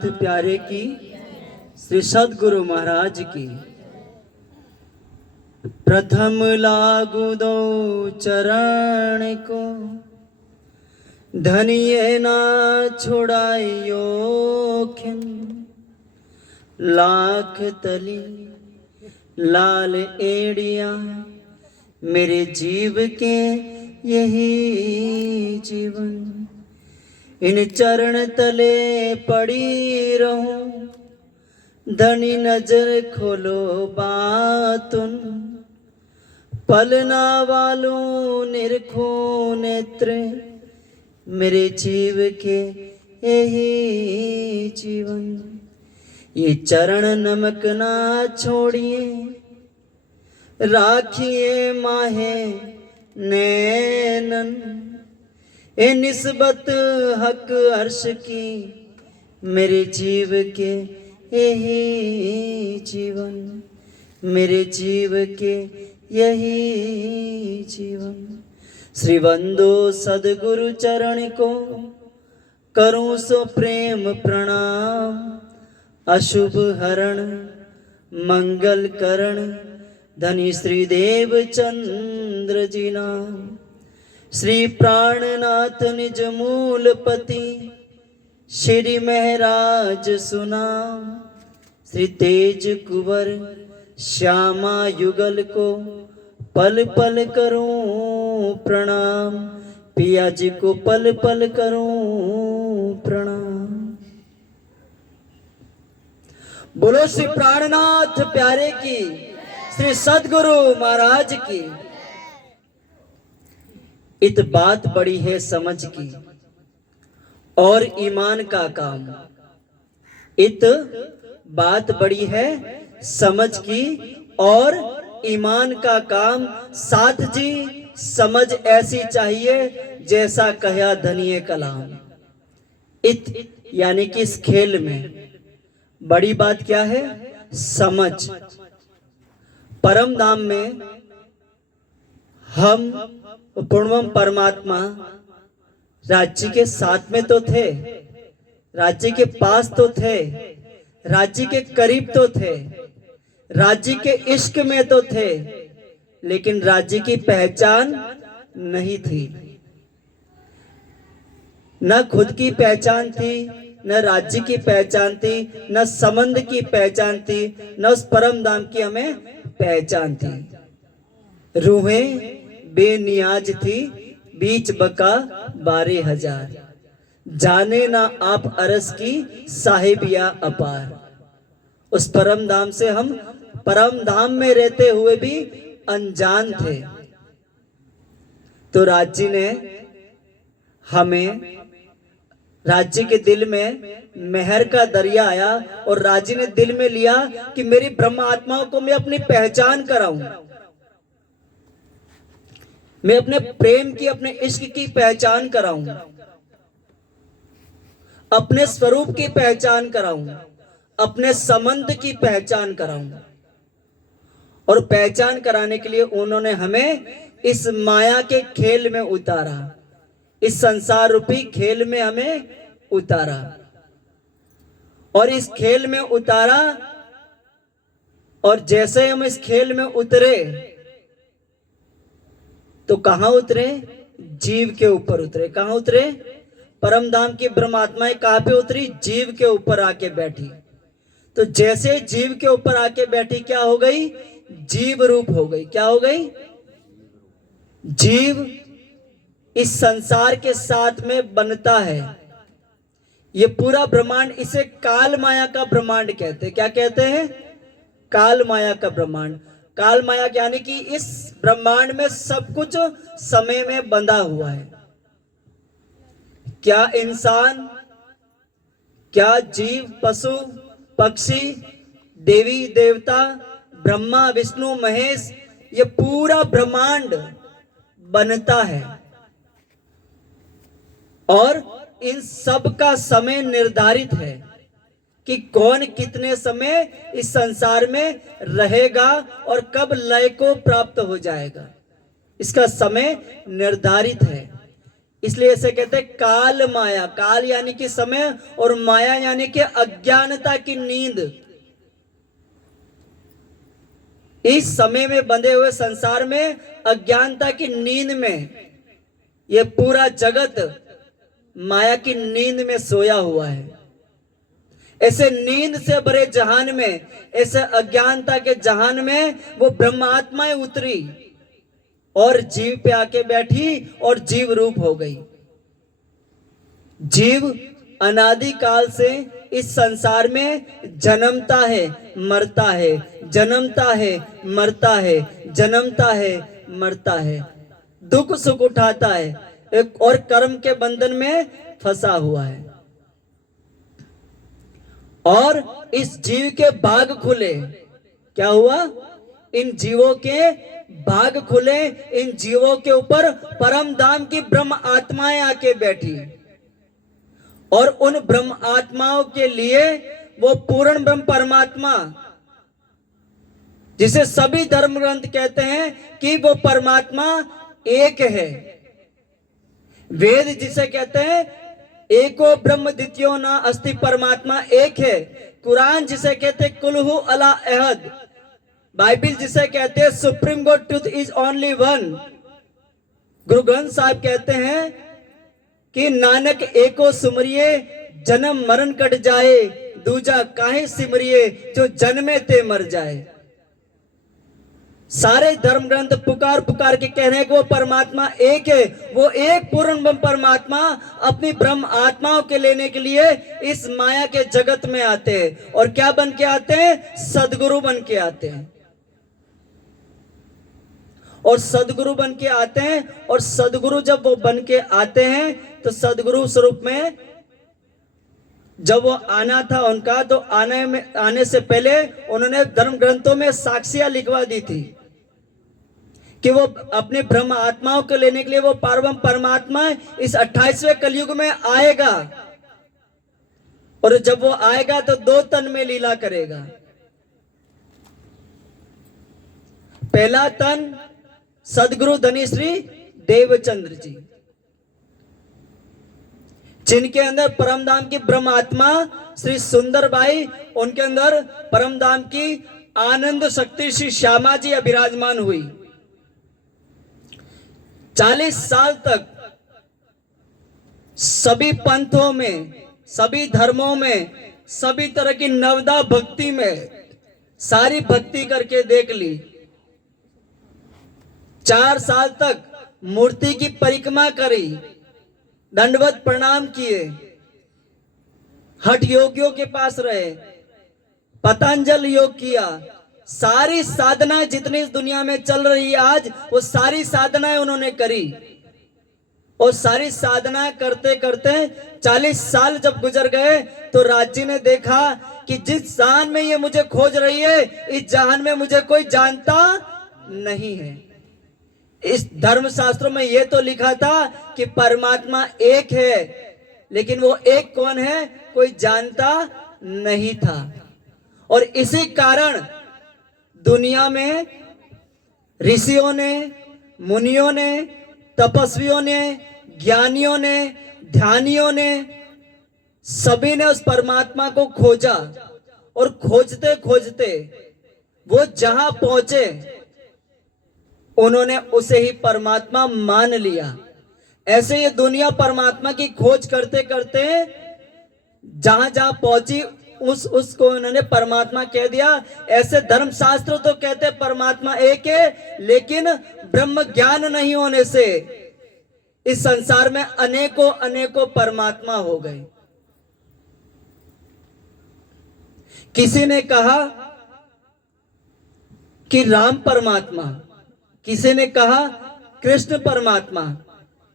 प्यारे की श्री सदगुरु महाराज की प्रथम लागू दो चरण को धनिये ना छुड़ाइयो खिन लाख तली लाल एड़िया मेरे जीव के यही जीवन इन चरण तले पड़ी रहूं धनी नजर खोलो बातुन पलना वालों निरखो नेत्र मेरे जीव के यही जीवन ये चरण नमक ना छोड़िए राखिए माहे नैनन ए निस्बत हक अर्श की मेरे जीव के यही जीवन मेरे जीव के यही जीवन श्री वंदो सदगुरु चरण को करूं सो प्रेम प्रणाम अशुभ हरण मंगल करण धनी श्री देव चंद्र जी नाम श्री प्राणनाथ निज मूलपति श्री महराज सुनाम श्री तेज कुंवर श्यामा युगल को पल पल करूं प्रणाम पिया जी को पल पल करूं प्रणाम। बोलो श्री प्राणनाथ प्यारे की श्री सदगुरु महाराज की। इत बात बड़ी है समझ की और ईमान का काम। इत बात बड़ी है समझ की और ईमान का काम। साथ जी समझ ऐसी चाहिए जैसा कहा धनिये कलाम। इत यानी कि इस खेल में बड़ी बात क्या है? समझ। परम धाम में हम पूर्णम परमात्मा राज्य के साथ में तो थे, राज्य के पास तो थे, राज्य के करीब तो थे, राज्य के इश्क में तो थे, लेकिन राज्य की पहचान नहीं थी। न खुद की पहचान थी, न राज्य की पहचान थी, न संबंध की पहचान थी, न उस परम धाम की हमें पहचान थी। रूहें बेनियाज थी बीच बका 12,000 जाने ना आप अरस की साहिबिया अपार। उस परम धाम से हम परम धाम में रहते हुए भी अनजान थे। तो राज्य ने हमें, राज्य के दिल में मेहर का दरिया आया और राज्य ने दिल में लिया कि मेरी ब्रह्म आत्माओं को मैं अपनी पहचान कराऊं, मैं अपने प्रेम की, अपने इश्क की पहचान कराऊं, अपने स्वरूप की पहचान कराऊं, अपने संबंध की पहचान कराऊं। और पहचान कराने के लिए उन्होंने हमें इस माया के खेल में उतारा, इस संसार रूपी खेल में हमें उतारा। और इस खेल में उतारा और जैसे हम इस खेल में उतरे तो कहां उतरे? जीव के ऊपर उतरे। कहां उतरे? परम धाम की ब्रह्मात्माएं कहां पे उतरी? जीव के ऊपर आके बैठी। तो जैसे जीव के ऊपर आके बैठी क्या हो गई? जीव रूप हो गई। क्या हो गई? जीव इस संसार के साथ में बनता है। ये पूरा ब्रह्मांड, इसे काल माया का ब्रह्मांड कहते हैं। क्या कहते हैं? काल माया का ब्रह्मांड। काल माया यानी कि इस ब्रह्मांड में सब कुछ समय में बंधा हुआ है। क्या इंसान, क्या जीव, पशु पक्षी, देवी देवता, ब्रह्मा विष्णु महेश, ये पूरा ब्रह्मांड बनता है और इन सब का समय निर्धारित है कि कौन कितने समय इस संसार में रहेगा और कब लय को प्राप्त हो जाएगा। इसका समय निर्धारित है। इसलिए इसे कहते हैं काल माया। काल यानी कि समय और माया यानी कि अज्ञानता की नींद। इस समय में बंधे हुए संसार में अज्ञानता की नींद में ये पूरा जगत माया की नींद में सोया हुआ है। ऐसे नींद से भरे जहान में, ऐसे अज्ञानता के जहान में वो ब्रह्मात्माएं उतरी और जीव पे आके बैठी और जीव रूप हो गई। जीव अनादि काल से इस संसार में जन्मता है, मरता है, जन्मता है, मरता है, जन्मता है, मरता है, दुख सुख उठाता है एक और कर्म के बंधन में फंसा हुआ है। और इस जीव के भाग खुले। क्या हुआ? इन जीवों के भाग खुले। इन जीवों के ऊपर परम धाम की ब्रह्म आत्माएं आके बैठी और उन ब्रह्म आत्माओं के लिए वो पूर्ण ब्रह्म परमात्मा, जिसे सभी धर्म ग्रंथ कहते हैं कि वो परमात्मा एक है। वेद जिसे कहते हैं एको ब्रह्म द्वितीयो ना अस्ति, परमात्मा एक है। कुरान जिसे कहते हैं कुल हु अला अहद। बाइबल जिसे कहते हैं supreme God truth is only one. Guru Granth साहब कहते हैं कि नानक एको सुमरिए जन्म मरण कट जाए, दूजा काहे सिमरिए जो जन्मे ते मर जाए। सारे धर्म ग्रंथ पुकार पुकार के कह रहे हैं कि वो परमात्मा एक है। वो एक पूर्ण ब्रह्म परमात्मा अपनी ब्रह्म आत्माओं के लेने के लिए इस माया के जगत में आते हैं। और क्या बन के आते हैं? सदगुरु बन के आते हैं। और सदगुरु बन के आते हैं। और सदगुरु जब वो बन के आते हैं तो सदगुरु स्वरूप में जब वो आना था उनका, तो आने से पहले उन्होंने धर्म ग्रंथों में साक्ष्यां लिखवा दी थी कि वो अपने ब्रह्म आत्माओं को लेने के लिए वो पारब्रह्म परमात्मा इस 28वें कलयुग में आएगा। और जब वो आएगा तो 2 तन में लीला करेगा। पहला तन सदगुरु धनी श्री देवचंद्र जी, जिनके अंदर परमधाम की ब्रह्म आत्मा श्री सुंदरबाई, उनके अंदर परमधाम की आनंद शक्ति श्री श्यामा जी अभिराजमान हुई। 40 साल तक सभी पंथों में, सभी धर्मों में, सभी तरह की नवदा भक्ति में सारी भक्ति करके देख ली। 4 साल तक मूर्ति की परिक्रमा करी, दंडवत प्रणाम किए, हठ योगियों के पास रहे, पतंजल योग किया। सारी साधनाएं जितनी इस दुनिया में चल रही है आज, वो सारी साधनाएं उन्होंने करी। और सारी साधनाएं करते करते 40 साल जब गुजर गए तो राज्य ने देखा कि जिस जहान में ये मुझे खोज रही है, इस जहान में मुझे कोई जानता नहीं है। इस धर्म शास्त्रों में यह तो लिखा था कि परमात्मा एक है, लेकिन वो एक कौन है कोई जानता नहीं था। और इसी कारण दुनिया में ऋषियों ने, मुनियों ने, तपस्वियों ने, ज्ञानियों ने, ध्यानियों ने, सभी ने उस परमात्मा को खोजा। और खोजते खोजते वो जहां पहुंचे उन्होंने उसे ही परमात्मा मान लिया। ऐसे ये दुनिया परमात्मा की खोज करते करते जहां जहां पहुंची उसको उन्होंने परमात्मा कह दिया। ऐसे धर्मशास्त्र तो कहते परमात्मा एक है, लेकिन ब्रह्म ज्ञान नहीं होने से इस संसार में अनेकों अनेकों परमात्मा हो गए। किसी ने कहा कि राम परमात्मा, किसी ने कहा कृष्ण परमात्मा,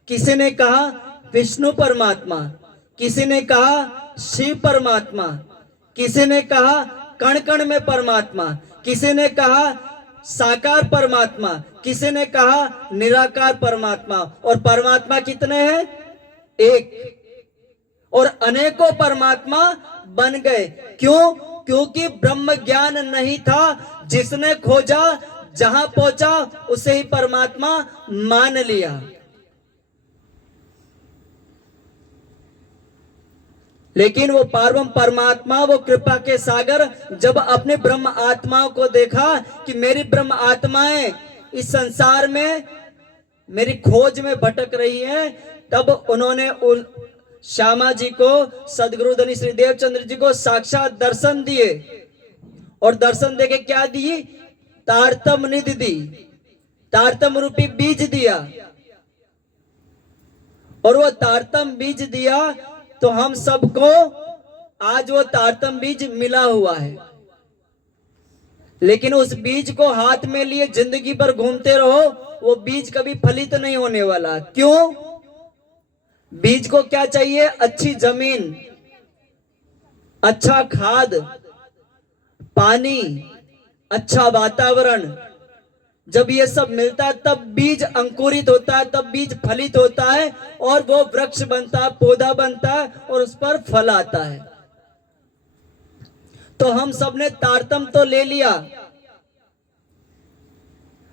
किसी ने कहा विष्णु परमात्मा, किसी ने कहा शिव परमात्मा, किसी ने कहा कण कण में परमात्मा, किसी ने कहा साकार परमात्मा, किसी ने कहा निराकार परमात्मा। और परमात्मा कितने हैं? एक। और अनेकों परमात्मा बन गए। क्यों? क्योंकि ब्रह्म ज्ञान नहीं था। जिसने खोजा, जहां पहुंचा, उसे ही परमात्मा मान लिया। लेकिन वो पारम परमात्मा, वो कृपा के सागर, जब अपने ब्रह्म आत्माओं को देखा कि मेरी ब्रह्म आत्माएं इस संसार में मेरी खोज में भटक रही है, तब उन्होंने श्यामा जी को, सदगुरु धनी श्री देवचंद्र जी को साक्षात दर्शन दिए। और दर्शन देके क्या दी? तारतम निधि दी, तारतम रूपी बीज दिया। और वो तारतम बीज दिया तो हम सबको आज वो तारतम बीज मिला हुआ है। लेकिन उस बीज को हाथ में लिए जिंदगी भर घूमते रहो, वो बीज कभी फलित नहीं होने वाला। क्यों? बीज को क्या चाहिए? अच्छी जमीन, अच्छा खाद, पानी, अच्छा वातावरण। जब ये सब मिलता है तब बीज अंकुरित होता है, तब बीज फलित होता है और वो वृक्ष बनता है, पौधा बनता है और उस पर फल आता है। तो हम सब ने तारतम तो ले लिया,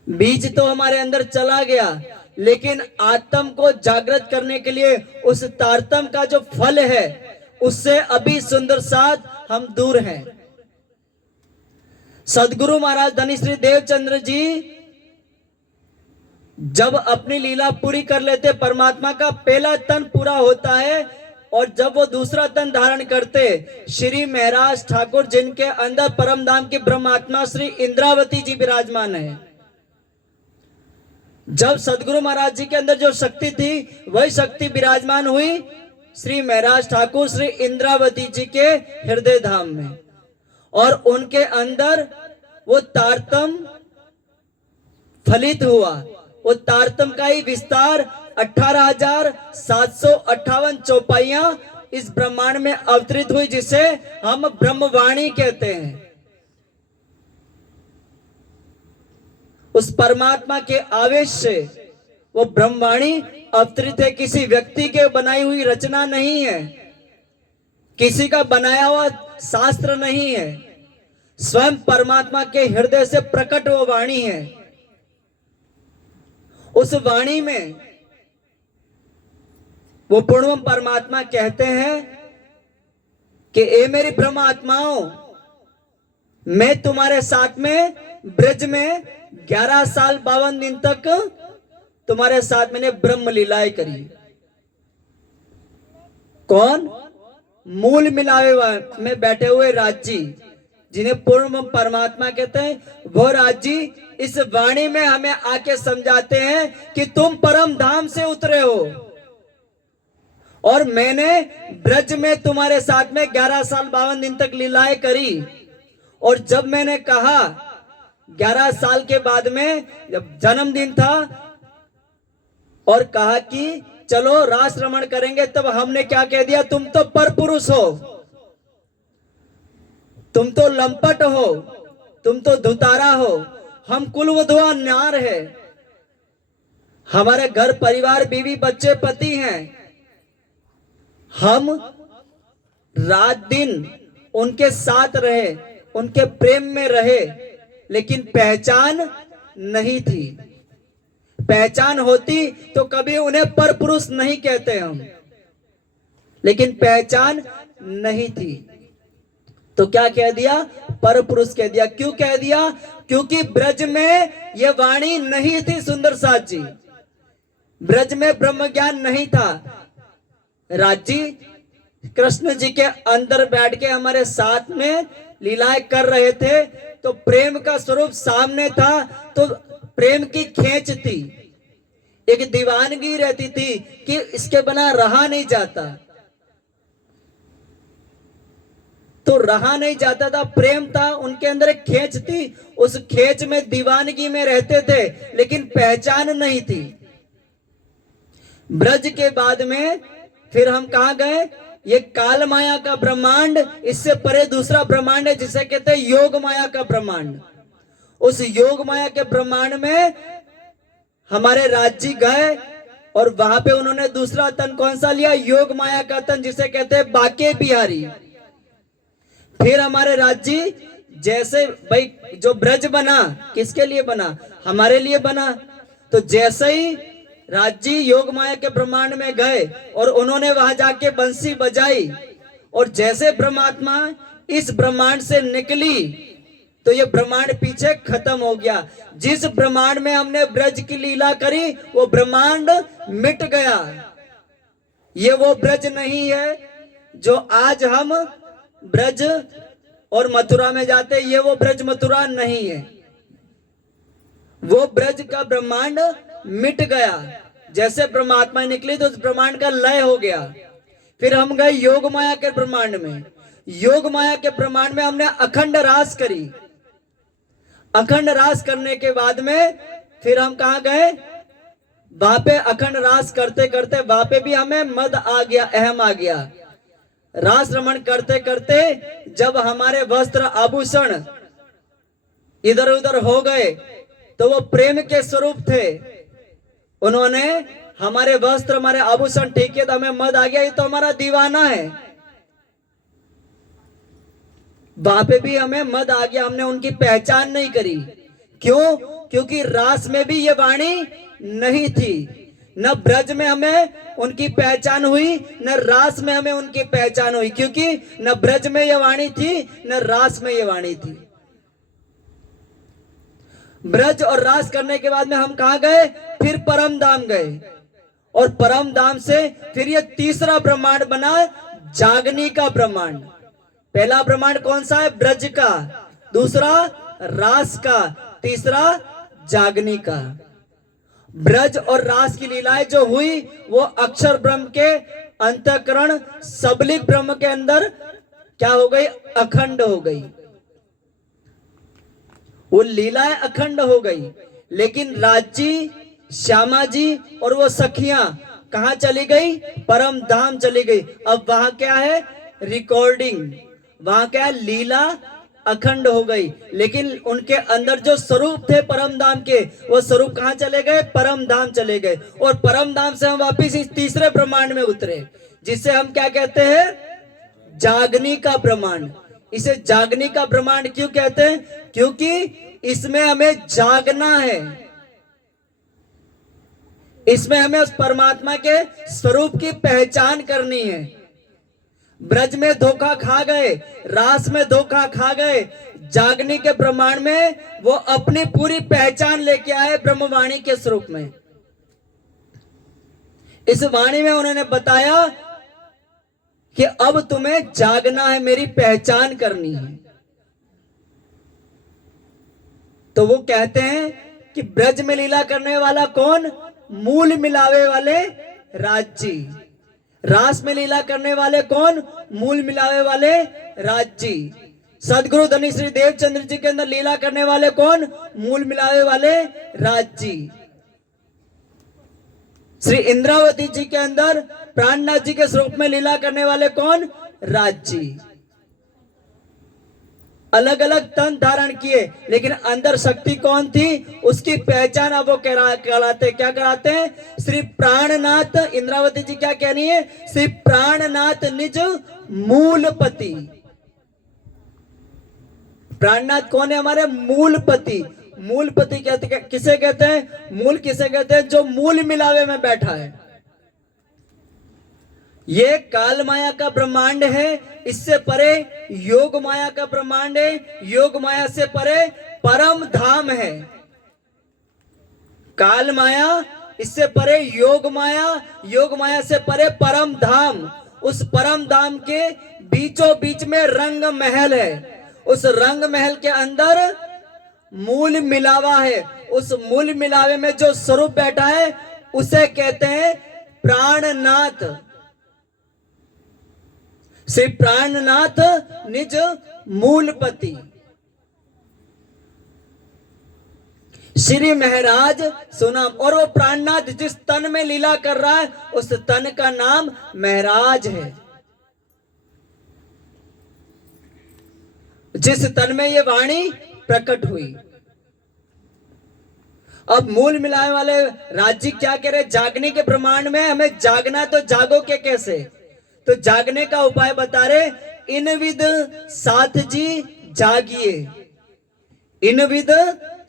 बीज तो हमारे अंदर चला गया, लेकिन आत्म को जागृत करने के लिए उस तारतम का जो फल है उससे अभी सुंदर साथ हम दूर हैं। सदगुरु महाराज धनी श्री देवचंद्र जी जब अपनी लीला पूरी कर लेते, परमात्मा का पहला तन पूरा होता है और जब वो दूसरा तन धारण करते, श्री महाराज ठाकुर जिनके अंदर परम धाम की ब्रह्मात्मा श्री इंद्रावती जी विराजमान है। जब सदगुरु महाराज जी के अंदर जो शक्ति थी वही शक्ति विराजमान हुई श्री महाराज ठाकुर श्री इंद्रावती जी के हृदय धाम में, और उनके अंदर वो तारतम फलित हुआ। वो तारतम का ही विस्तार 18,758 चौपाइयां इस ब्रह्मांड में अवतरित हुई, जिसे हम ब्रह्मवाणी कहते हैं। उस परमात्मा के आवेश से वो ब्रह्मवाणी अवतरित है। किसी व्यक्ति के बनाई हुई रचना नहीं है, किसी का बनाया हुआ शास्त्र नहीं है, स्वयं परमात्मा के हृदय से प्रकट वो वाणी है। उस वाणी में वो पूर्ण परमात्मा कहते हैं कि ए मेरी ब्रह्म आत्माओं, मैं तुम्हारे साथ में ब्रज में 11 साल 52 दिन तक तुम्हारे साथ मैंने ब्रह्म लीलाएं करी। कौन? मूल मिलावे में बैठे हुए राजी, जिन्हें पूर्ण परमात्मा कहते हैं, वो राजी इस वाणी में हमें आके समझाते हैं कि तुम परम धाम से उतरे हो और मैंने ब्रज में तुम्हारे साथ में 11 साल 52 दिन तक लीलाएं करी। और जब मैंने कहा 11 साल के बाद में जब जन्मदिन था और कहा कि चलो रास रमण करेंगे, तब हमने क्या कह दिया? तुम तो पर पुरुष हो, तुम तो लंपट हो, तुम तो धुतारा हो, हम कुलवधुआ नार है, हमारे घर परिवार बीवी बच्चे पति हैं, हम रात दिन उनके साथ रहे, उनके प्रेम में रहे, लेकिन पहचान नहीं थी। पहचान होती तो कभी उन्हें पर पुरुष नहीं कहते हम, लेकिन पहचान नहीं थी तो क्या कह दिया? पर पुरुष कह दिया। क्यों कह दिया? क्योंकि ब्रज में यह वाणी नहीं थी। सुंदर साथ जी, ब्रज में ब्रह्म ज्ञान नहीं था। राजी कृष्ण जी के अंदर बैठ के हमारे साथ में लीलाएं कर रहे थे, तो प्रेम का स्वरूप सामने था, तो प्रेम की खेच थी, एक दीवानगी रहती थी कि इसके बिना रहा नहीं जाता, तो रहा नहीं जाता था। प्रेम था, उनके अंदर एक खेच थी, उस खेच में दीवानगी में रहते थे, लेकिन पहचान नहीं थी। ब्रज के बाद में फिर हम कहा गए? ये काल माया का ब्रह्मांड, इससे परे दूसरा ब्रह्मांड है जिसे कहते हैं योग माया का ब्रह्मांड। उस योग माया के ब्रह्मांड में हमारे राज्य गए और वहां पे उन्होंने दूसरा तन कौन सा लिया? योग माया का तन, जिसे कहते हैं बाके बिहारी। फिर हमारे राज्य जैसे भाई जो ब्रज बना, किसके लिए बना? हमारे लिए बना। तो जैसे ही राज्य योग माया के ब्रह्मांड में गए और उन्होंने वहां जाके बंसी बजाई और जैसे परमात्मा इस ब्रह्मांड से निकली तो ये ब्रह्मांड पीछे खत्म हो गया। जिस ब्रह्मांड में हमने ब्रज की लीला करी वो ब्रह्मांड मिट गया। ये वो ब्रज नहीं है जो आज हम ब्रज और मथुरा में जाते, ये वो ब्रज मथुरा नहीं है। वो ब्रज का ब्रह्मांड मिट गया। जैसे परमात्मा निकली तो उस ब्रह्मांड का लय हो गया। फिर हम गए योग माया के ब्रह्मांड में। योग माया के ब्रह्मांड में हमने अखंड रास करी। अखंड रास करने के बाद में फिर हम कहा गए, वहां पे अखंड रास करते करते वहां पे भी हमें मद आ गया, अहम आ गया। रास रमण करते करते जब हमारे वस्त्र आभूषण इधर उधर हो गए तो वो प्रेम के स्वरूप थे। उन्होंने हमारे वस्त्र हमारे आभूषण ठीक है तो हमें मद आ गया, ये तो हमारा दीवाना है। वहां पे भी हमें मद आ गया, हमने उनकी पहचान नहीं करी। क्यों? क्योंकि रास में भी ये वाणी नहीं थी। न ब्रज में हमें उनकी पहचान हुई, न रास में हमें उनकी पहचान हुई, क्योंकि न ब्रज में ये वाणी थी न रास में ये वाणी थी। ब्रज और रास करने के बाद में हम कहा गए? फिर परम धाम गए और परम धाम से फिर ये तीसरा ब्रह्मांड बना, जागनी का ब्रह्मांड। पहला ब्रह्मांड कौन सा है? ब्रज का, दूसरा रास का, तीसरा जागनी का। ब्रज और रास की लीलाएं जो हुई वो अक्षर ब्रह्म के अंतःकरण सबलिक ब्रह्म के अंदर क्या हो गई? अखंड हो गई। वो लीलाएं अखंड हो गई। लेकिन राजी, श्यामा जी और वो सखियां कहां चली गई? परम धाम चली गई। अब वहां क्या है? रिकॉर्डिंग। वहां क्या है? लीला अखंड हो गई। लेकिन उनके अंदर जो स्वरूप थे परम धाम के, वो स्वरूप कहां चले गए? परम धाम चले गए। और परम धाम से हम वापिस इस तीसरे ब्रह्मांड में उतरे, जिसे हम क्या कहते हैं? जागनी का ब्रह्मांड। इसे जागनी का ब्रह्मांड क्यों कहते हैं? क्योंकि इसमें हमें जागना है। इसमें हमें उस परमात्मा के स्वरूप की पहचान करनी है। ब्रज में धोखा खा गए, रास में धोखा खा गए, जागनी के ब्रह्मांड में वो अपनी पूरी पहचान लेके आए ब्रह्मवाणी के स्वरूप में। इस वाणी में उन्होंने बताया कि अब तुम्हें जागना है, मेरी पहचान करनी है। तो वो कहते हैं कि ब्रज में लीला करने वाला कौन? मूल मिलावे वाले राजी। रास में लीला करने वाले कौन? मूल मिलावे वाले राजी। सदगुरु धनी श्री देवचंद्र जी के अंदर लीला करने वाले कौन? मूल मिलावे वाले राजी। श्री इंद्रावती जी के अंदर प्राणनाथ जी के स्वरूप में लीला करने वाले कौन? राजी। अलग अलग तन धारण किए, लेकिन अंदर शक्ति कौन थी? उसकी पहचान अब वो कहलाते, क्या कराते हैं? श्री प्राणनाथ। इंद्रावती जी क्या कहनी है? श्री प्राणनाथ निज मूलपति। प्राणनाथ कौन है? हमारे मूलपति। मूलपति किसे कहते हैं? मूल किसे कहते हैं? जो मूल मिलावे में बैठा है। ये काल माया का ब्रह्मांड है, इससे परे योग माया का ब्रह्मांड है, योग माया से परे परम धाम है। काल माया, इससे परे योग माया, योग माया से परे परम धाम। उस परम धाम के बीचों बीच में रंग महल है। उस रंग महल के अंदर मूल मिलावा है। उस मूल मिलावे में जो स्वरूप बैठा है उसे कहते हैं प्राणनाथ। श्री प्राणनाथ निज मूलपति। श्री महाराज सुनाम। और वो प्राणनाथ जिस तन में लीला कर रहा है उस तन का नाम महाराज है। जिस तन में ये वाणी प्रकट हुई। अब मूल मिलाने वाले राज्य क्या कह रहे? जागने के ब्रह्मांड में हमें जागना, तो जागो के कैसे? तो जागने का उपाय बता रहे, इन विद साथ जी जागिए। इन विद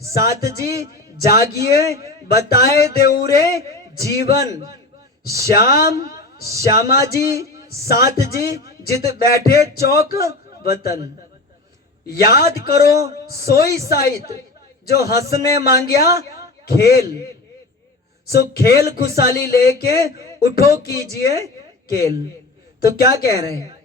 साथ जी जागिए, बताए देउरे जीवन। श्याम, श्यामा जी, साथ जी जित बैठे चौक वतन। याद करो सोई साहित जो हंसने मांगया खेल। सो खेल खुशहाली लेके उठो कीजिए खेल। तो क्या कह रहे हैं,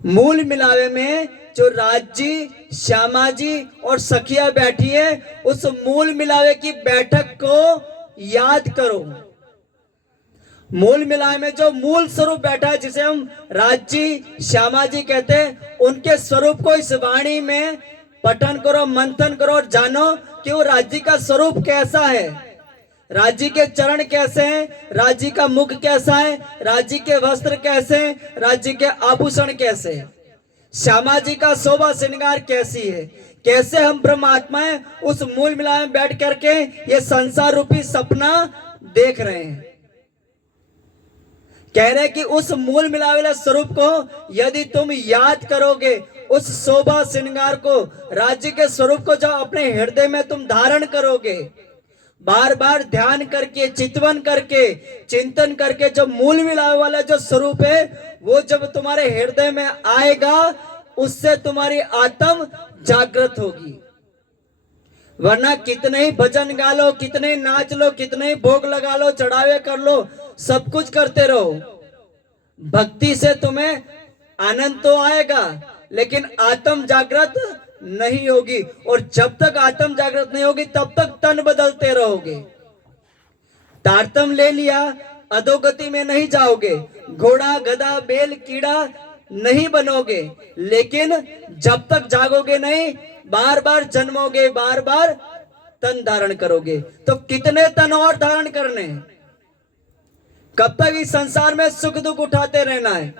मूल मिलावे में जो राज्य श्यामा जी और सखिया बैठी है, उस मूल मिलावे की बैठक को याद करो। मूल मिलावे में जो मूल स्वरूप बैठा है, जिसे हम राज्य श्यामा जी कहते हैं, उनके स्वरूप को इस वाणी में पठन करो, मंथन करो और जानो कि वो राज्य का स्वरूप कैसा है, राज्य के चरण कैसे हैं, राज्य का मुख कैसा है, राज्य के वस्त्र कैसे हैं, राज्य के आभूषण कैसे हैं, श्यामा जी का शोभा श्रृंगार कैसी है, कैसे हम परमात्माएं उस मूल मिलाप में बैठ करके ये संसार रूपी सपना देख रहे हैं। कह रहे कि उस मूल मिलाप वाले स्वरूप को यदि तुम याद करोगे, उस शोभा श्रृंगार को, राज्य के स्वरूप को जो अपने हृदय में तुम धारण करोगे, बार बार ध्यान करके, चितवन करके, चिंतन करके, जो मूल मिलावे वाला जो स्वरूप है वो जब तुम्हारे हृदय में आएगा, उससे तुम्हारी आत्म जागृत होगी। वरना कितने ही भजन गा लो, कितने ही नाच लो, कितने ही भोग लगा लो, चढ़ावे कर लो, सब कुछ करते रहो, भक्ति से तुम्हें आनंद तो आएगा लेकिन आत्म जागृत नहीं होगी। और जब तक आत्म जागृत नहीं होगी तब तक तन बदलते रहोगे। तारतम ले लिया, अधोगति में नहीं जाओगे, घोड़ा गधा बैल कीड़ा नहीं बनोगे, लेकिन जब तक जागोगे नहीं, बार बार जन्मोगे, बार बार तन धारण करोगे। तो कितने तन और धारण करने हैं? कब तक इस संसार में सुख दुख उठाते रहना है?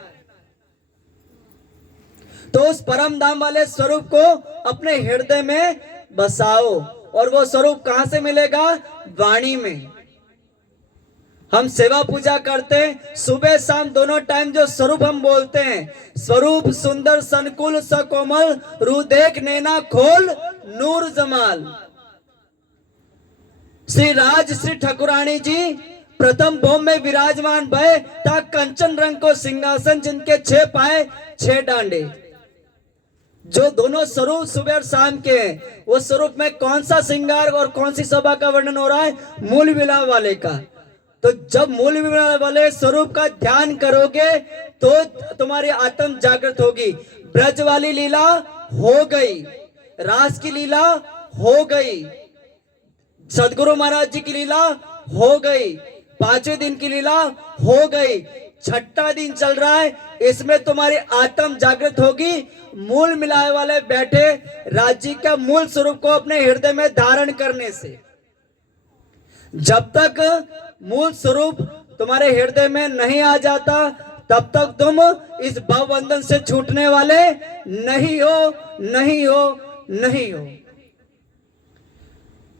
तो उस परम धाम वाले स्वरूप को अपने हृदय में बसाओ। और वो स्वरूप कहां से मिलेगा? वाणी में। हम सेवा पूजा करते हैं, सुबह शाम दोनों टाइम जो स्वरूप हम बोलते हैं, स्वरूप सुंदर संकुल सकोमल, रू देख नैना खोल नूर जमाल। श्री राज श्री ठाकुरानी जी प्रथम भौम में विराजमान भय, ता कंचन रंग को सिंहासन, जिनके 6 पाए 6 डांडे। जो दोनों स्वरूप सुबह और शाम के हैं, वो स्वरूप में कौन सा श्रृंगार और कौन सी शोभा का वर्णन हो रहा है? मूल मिलाप वाले का। तो जब मूल मिलाप वाले स्वरूप का ध्यान करोगे तो तुम्हारी आत्म जागृत होगी। ब्रज वाली लीला हो गई, रास की लीला हो गई, सदगुरु महाराज जी की लीला हो गई, 5वें दिन की लीला हो गई, 6ठा दिन चल रहा है, इसमें तुम्हारी आत्म जागृत होगी। मूल मिलाए वाले बैठे राज्य का मूल स्वरूप को अपने हृदय में धारण करने से। जब तक मूल स्वरूप तुम्हारे हृदय में नहीं आ जाता, तब तक तुम इस भव बंधन से छूटने वाले नहीं हो, नहीं हो, नहीं हो।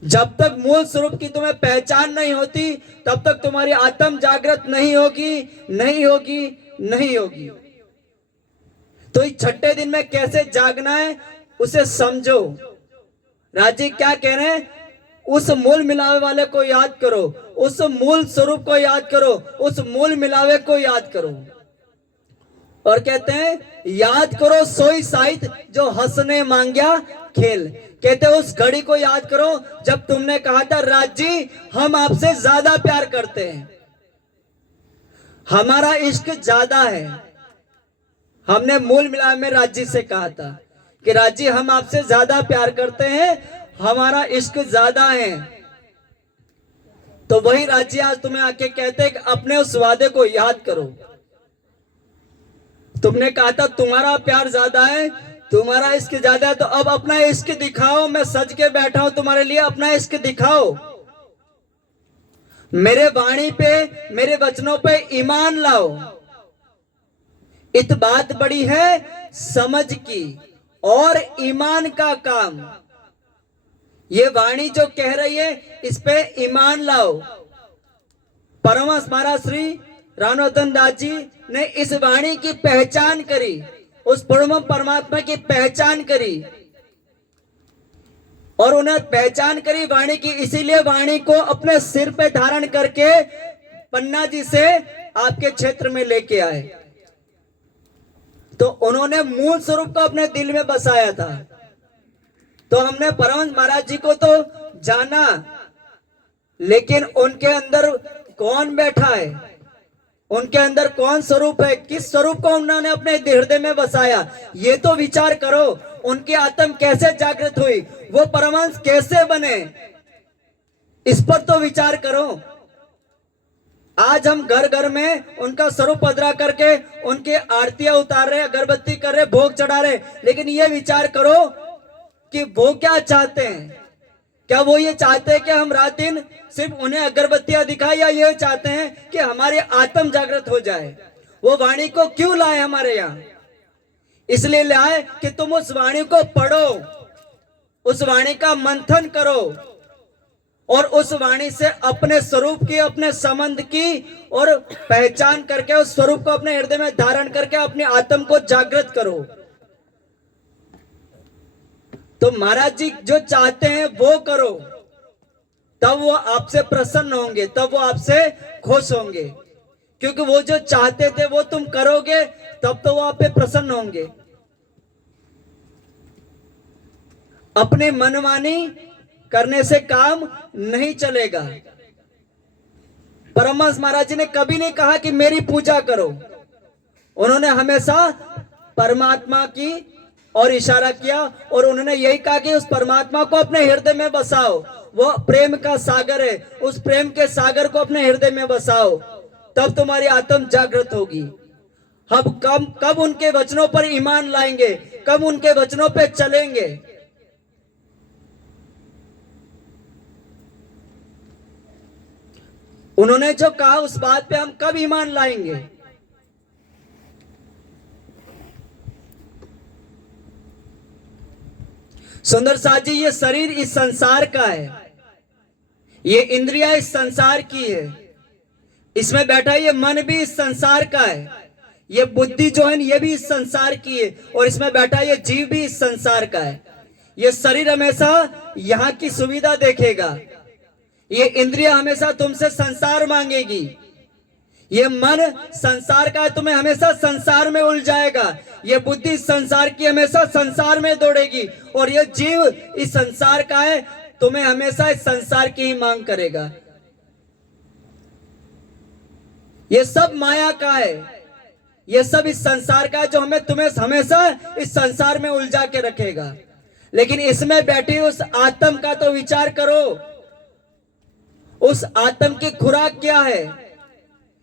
जब तक मूल स्वरूप की तुम्हें पहचान नहीं होती, तब तक तुम्हारी आत्म जागृत नहीं होगी, नहीं होगी, नहीं होगी। तो इस 6ठे दिन में कैसे जागना है उसे समझो। राजी क्या कह रहे हैं? उस मूल मिलावे वाले को याद करो, उस मूल स्वरूप को याद करो, उस मूल मिलावे को याद करो। और कहते हैं याद करो सोई साहित जो हंसने मांगया खेल। कहते हैं उस घड़ी को याद करो जब तुमने कहा था राजी हम आपसे ज्यादा प्यार करते हैं, हमारा इश्क ज्यादा है। हमने मूल मिलाप में राजी से कहा था कि राजी हम आपसे ज्यादा प्यार करते हैं, हमारा इश्क ज्यादा है। तो वही राजी आज तुम्हें आके कहते हैं कि अपने उस वादे को याद करो। तुमने कहा था तुम्हारा प्यार ज्यादा है, तुम्हारा इश्क ज्यादा है, तो अब अपना इश्क दिखाओ। मैं सज के बैठा हूं तुम्हारे लिए, अपना इश्क दिखाओ। मेरे वाणी पे, मेरे वचनों पे ईमान लाओ। इत बात बड़ी है समझ की और ईमान का काम। ये वाणी जो कह रही है इस पे ईमान लाओ। परमहंस महाराज श्री रामरतन दास जी ने इस वाणी की पहचान करी, उस परम परमात्मा की पहचान करी, और उन्हें पहचान करी वाणी की, इसीलिए वाणी को अपने सिर पे धारण करके पन्ना जी से आपके क्षेत्र में लेके आए। तो उन्होंने मूल स्वरूप को अपने दिल में बसाया था। तो हमने परमहंस महाराज जी को तो जाना, लेकिन उनके अंदर कौन बैठा है, उनके अंदर कौन स्वरूप है, किस स्वरूप को उन्होंने अपने हृदय में बसाया, ये तो विचार करो। उनकी आत्म कैसे जागृत हुई, वो परमहंस कैसे बने, इस पर तो विचार करो। आज हम घर घर में उनका स्वरूप पधरा करके उनकी आरतियां उतार रहे, अगरबत्ती कर रहे, भोग चढ़ा रहे, लेकिन ये विचार करो कि वो क्या चाहते हैं। क्या वो ये चाहते हैं कि हम रात दिन सिर्फ उन्हें अगरबत्तियां दिखाएं, या ये चाहते हैं कि हमारी आत्म जागृत हो जाए। वो वाणी को क्यों लाए हमारे यहाँ? इसलिए लाए कि तुम उस वाणी को पढ़ो, उस वाणी का मंथन करो और उस वाणी से अपने स्वरूप की, अपने संबंध की और पहचान करके उस स्वरूप को अपने हृदय में धारण करके अपनी आत्म को जागृत करो। तो महाराज जी जो चाहते हैं वो करो, तब वो आपसे प्रसन्न होंगे, तब वो आपसे खुश होंगे। क्योंकि वो जो चाहते थे वो तुम करोगे, तब तो वो आप पे प्रसन्न होंगे। अपनी मनमानी करने से काम नहीं चलेगा। परमहंस महाराज जी ने कभी नहीं कहा कि मेरी पूजा करो। उन्होंने हमेशा परमात्मा की और इशारा किया, और उन्होंने यही कहा कि उस परमात्मा को अपने हृदय में बसाओ। वो प्रेम का सागर है, उस प्रेम के सागर को अपने हृदय में बसाओ, तब तुम्हारी आत्म जागृत होगी। हम कब उनके वचनों पर ईमान लाएंगे, कब उनके वचनों पे चलेंगे? उन्होंने जो कहा उस बात पे हम कब ईमान लाएंगे? सुंदर साथ जी, ये शरीर इस संसार का है, ये इंद्रिया इस संसार की है, इसमें बैठा ये मन भी इस संसार का है, ये बुद्धि जो है ये भी इस संसार की है, और इसमें बैठा ये जीव भी इस संसार का है। ये शरीर हमेशा यहाँ की सुविधा देखेगा, ये इंद्रिया हमेशा तुमसे संसार मांगेगी, ये मन संसार का है, तुम्हें हमेशा संसार में उलझाएगा, ये बुद्धि संसार की हमेशा संसार में दौड़ेगी, और ये जीव इस संसार का है, तुम्हें हमेशा इस संसार की ही मांग करेगा। ये सब माया का है, ये सब इस संसार का है, जो तुम्हें हमेशा इस संसार में उलझा के रखेगा। लेकिन इसमें बैठी उस आत्म का तो विचार करो, उस आत्म की खुराक क्या है?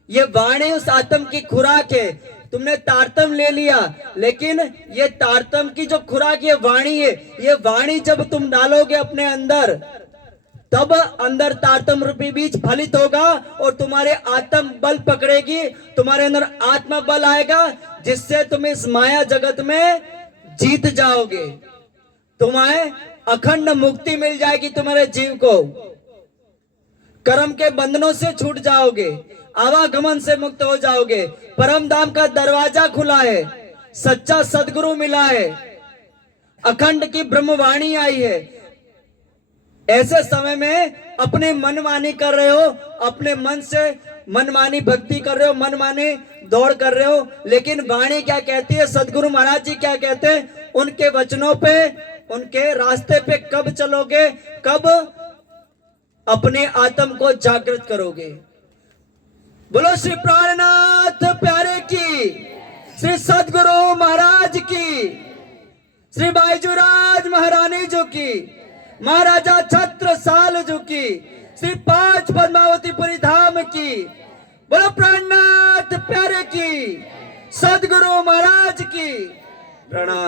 ये वाणी उस आत्म की खुराक है। तुमने तारतम ले लिया, लेकिन ये तारतम की जो खुराक ये वाणी है, ये वाणी जब तुम डालोगे अपने अंदर, तब अंदर तारतम रूपी बीज फलित होगा और तुम्हारे आत्म बल पकड़ेगी, तुम्हारे अंदर आत्मा बल आएगा, जिससे तुम इस माया जगत में जीत जाओगे। तुम्हें अखंड मुक्ति मिल जाएगी, तुम्हारे जीव को कर्म के बंधनों से छूट जाओगे, आवागमन से मुक्त हो जाओगे। परम धाम का दरवाजा खुला है, सच्चा सदगुरु मिला है, अखंड की ब्रह्मवाणी आई है। ऐसे समय में अपने मनमानी कर रहे हो, अपने मन से मनमानी भक्ति कर रहे हो, मनमानी दौड़ कर रहे हो, लेकिन वाणी क्या कहती है, सदगुरु महाराज जी क्या कहते हैं? उनके वचनों पे, उनके रास्ते पे कब चलोगे, कब अपने आत्म को जागृत करोगे? बोलो श्री प्राणनाथ प्यारे की, श्री सदगुरु महाराज की, श्री बाईजूराज महारानी जो की, महाराजा छत्रसाल जो की, श्री 5 पद्मावतीपुरी धाम की, बोलो प्राणनाथ प्यारे की, सदगुरु महाराज की प्रणाम।